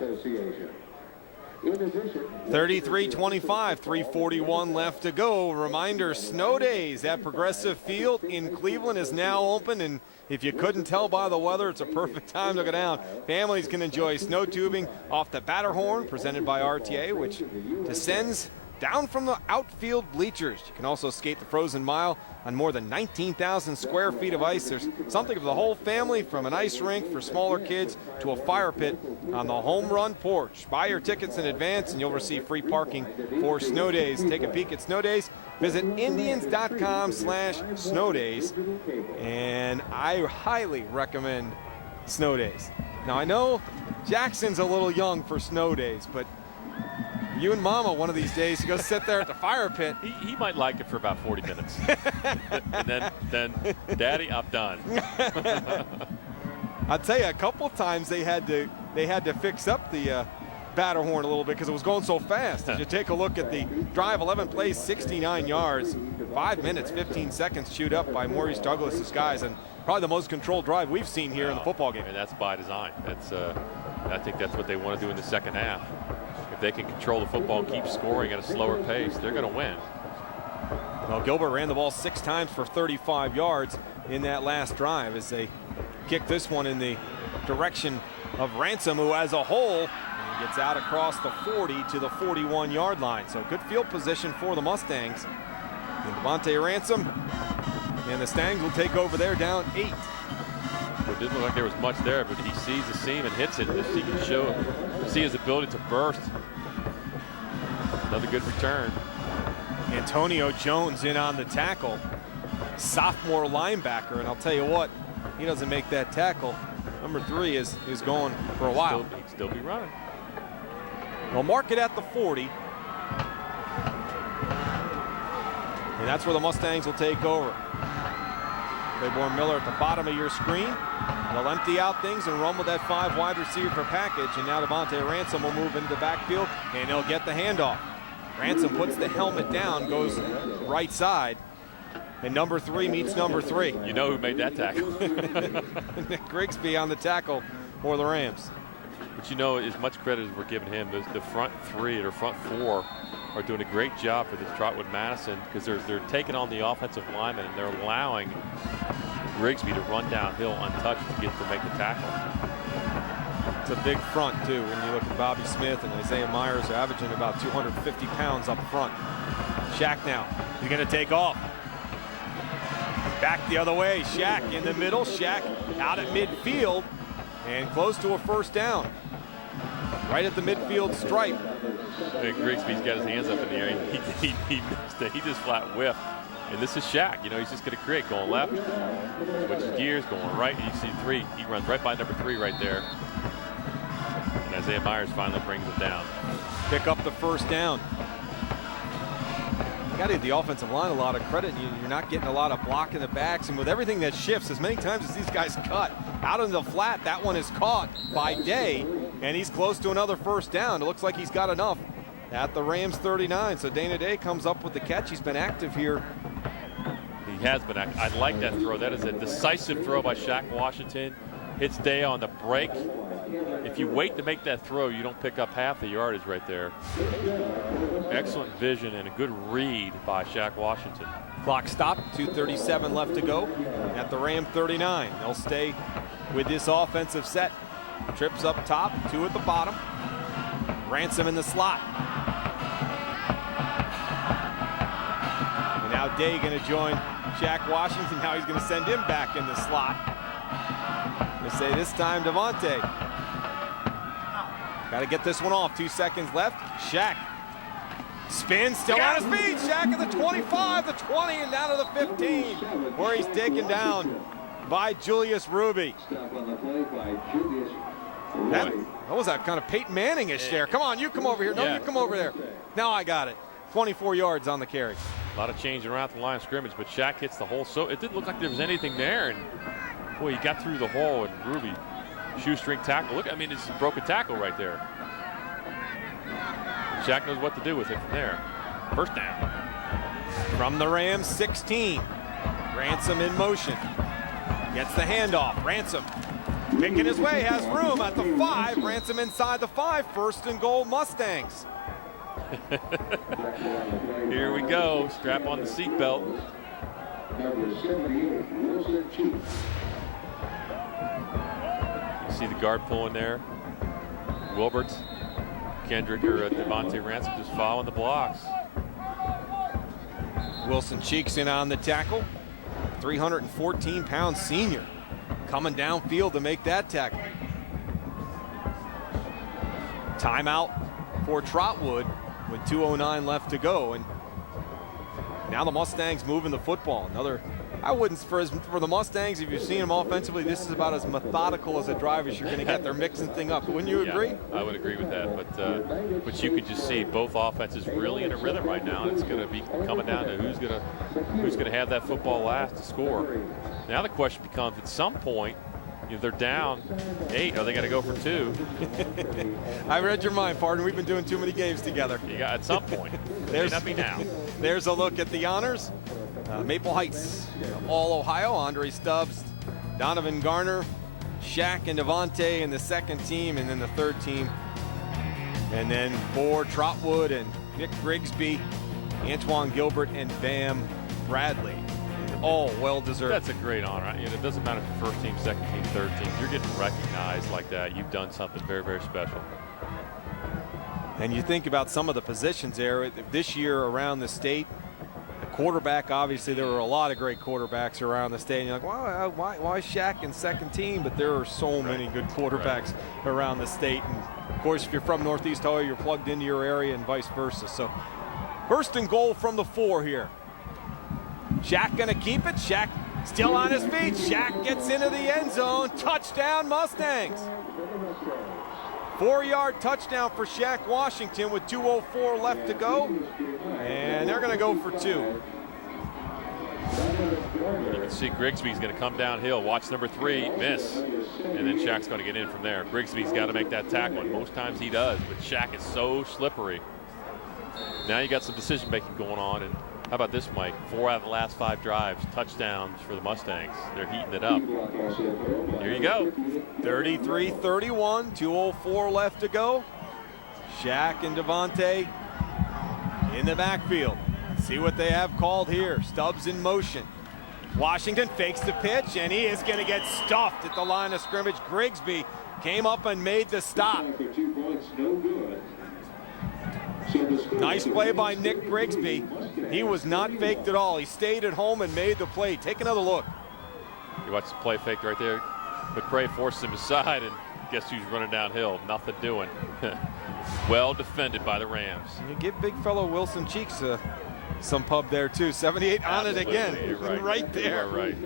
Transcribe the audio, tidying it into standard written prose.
Association. In addition, 33-25, 3:41 left to go. Reminder, snow days at Progressive Field in Cleveland is now open, and if you couldn't tell by the weather, it's a perfect time to go down. Families can enjoy snow tubing off the Matterhorn, presented by RTA, which descends down from the outfield bleachers. You can also skate the Frozen Mile on more than 19,000 square feet of ice. There's something for the whole family, from an ice rink for smaller kids to a fire pit on the home run porch. Buy your tickets in advance and you'll receive free parking for snow days. Take a peek at snow days. Visit Indians.com/snow days. And I highly recommend snow days. Now I know Jackson's a little young for snow days, but you and Mama, one of these days, you go sit there at the fire pit. He might like it for about 40 minutes. and then, Daddy, I'm done. I'll tell you, a couple of times they had to fix up the Matterhorn a little bit because it was going so fast. As you take a look at the drive, 11 plays, 69 yards, 5 minutes, 15 seconds chewed up by Maurice Douglas's guys, and probably the most controlled drive we've seen here in the football game. And that's by design. That's I think that's what they want to do in the second half. If they can control the football and keep scoring at a slower pace, they're going to win. Well, Gilbert ran the ball 6 times for 35 yards in that last drive as they kick this one in the direction of Ransom, who as a whole gets out across the 40 to the 41-yard line. So good field position for the Mustangs. And Devontae Ransom and the Stangs will take over there down 8. It didn't look like there was much there, but he sees the seam and hits it. Just he can see his ability to burst. Another good return. Antonio Jones in on the tackle. Sophomore linebacker, and I'll tell you what, he doesn't make that tackle. Number 3 is going for a while. He'd still be running. They'll mark it at the 40. And that's where the Mustangs will take over. Claiborne Miller at the bottom of your screen. They'll empty out things and run with that 5 wide receiver package. And now Devontae Ransom will move into the backfield and he'll get the handoff. Ransom puts the helmet down, goes right side. And number 3 meets number 3. You know who made that tackle. Nick Grigsby on the tackle for the Rams. But you know, as much credit as we're giving him, the front 3 or front 4 are doing a great job for this Trotwood Madison, because they're taking on the offensive linemen and they're allowing Grigsby to run downhill untouched to make the tackle. It's a big front too. When you look at Bobby Smith and Isaiah Myers, are averaging about 250 pounds up front. Shaq now, he's going to take off. Back the other way, Shaq in the middle. Shaq out at midfield and close to a first down. Right at the midfield stripe. And Grigsby's got his hands up in the air. He missed it. He just flat whiffed. And this is Shaq. You know, he's just going to create, going left, switches gears, going right. And you see 3. He runs right by number 3 right there. And Isaiah Myers finally brings it down. Pick up the first down. You got to give the offensive line a lot of credit. You're not getting a lot of block in the backs. And with everything that shifts, as many times as these guys cut out in the flat, that one is caught by Day. And he's close to another first down. It looks like he's got enough at the Rams 39. So Dana Day comes up with the catch. He's been active here. He has been active. I like that throw. That is a decisive throw by Shaq Washington. Hits Day on the break. If you wait to make that throw, you don't pick up half the yardage right there. Excellent vision and a good read by Shaq Washington. Clock stopped, 2:37 left to go at the Ram 39. They'll stay with this offensive set. Trips up top, 2 at the bottom. Ransom in the slot. And now Day going to join Shaq Washington. Now he's going to send him back in the slot. They say this time Devontae. Got to get this one off. 2 seconds left. Shaq spins, still on his feet. Shaq at the 25, the 20, and down to the 15, where he's taken down by Julius Ruby. That was that kind of Peyton Manning-ish there. Come on, you come over here. No, you come over there. Now I got it. 24 yards on the carry. A lot of change around the line of scrimmage, but Shaq hits the hole. So it didn't look like there was anything there. And boy, he got through the hole, and Ruby shoestring tackle. Look, I mean, it's a broken tackle right there. Shaq knows what to do with it from there. First down. From the Rams 16. Ransom in motion. Gets the handoff. Ransom Making his way, has room at the 5. Ransom inside the 5. First and goal, Mustangs. Here we go. Strap on the seatbelt. Number 78, Wilson Cheek. You see the guard pulling there. Wilbert, Kendrick, or Devontae Ransom just following the blocks. Wilson Cheeks in on the tackle. 314-pound senior coming downfield to make that tackle. Timeout for Trotwood with 2:09 left to go, and now the Mustangs moving the football. Another, I wouldn't, for the Mustangs, if you've seen them offensively, this is about as methodical as a drive as you're going to get. They're mixing thing up. Wouldn't you agree? I would agree with that, but you could just see both offenses really in a rhythm right now, and it's going to be coming down to who's going to have that football last to score. Now the question becomes, at some point, if they're down 8, are they going to go for 2? I read your mind, partner. We've been doing too many games together. You got at some point. There's May not be now. There's a look at the honors. Maple Heights, all Ohio. Andre Stubbs, Donovan Garner, Shaq and Devontae in the second team, and then the third team. And then for Trotwood and Nick Grigsby, Antoine Gilbert, and Bam Bradley. All well-deserved. That's a great honor. You know, it doesn't matter if you're first team, second team, third team. You're getting recognized like that. You've done something very, very special. And you think about some of the positions there this year around the state. The quarterback, obviously, there were a lot of great quarterbacks around the state. And you're like, why Shaq in second team? But there are so many good quarterbacks around the state. And of course, if you're from Northeast Ohio, you're plugged into your area and vice versa. So first and goal from the 4 here. Shaq gonna keep it. Shaq still on his feet. Shaq gets into the end zone. Touchdown, Mustangs. 4-yard touchdown for Shaq Washington with 2:04 left to go. And they're gonna go for 2. You can see Grigsby's gonna come downhill. Watch number 3, miss. And then Shaq's gonna get in from there. Grigsby's gotta make that tackle, and most times he does, but Shaq is so slippery. Now you got some decision making going on, and how about this, Mike? 4 out of the last 5 drives, touchdowns for the Mustangs. They're heating it up. Here you go. 33-31, 2:04 left to go. Shaq and Devontae in the backfield. See what they have called here. Stubbs in motion. Washington fakes the pitch, and he is going to get stuffed at the line of scrimmage. Grigsby came up and made the stop. Nice play by Nick Grigsby. He was not faked at all. He stayed at home and made the play. Take another look. You watch the play fake right there. McCray forced him aside, and guess who's running downhill? Nothing doing. Well defended by the Rams. You give big fellow Wilson Cheeks some pub there too. 78 on it again. You're right. Right there. You are right.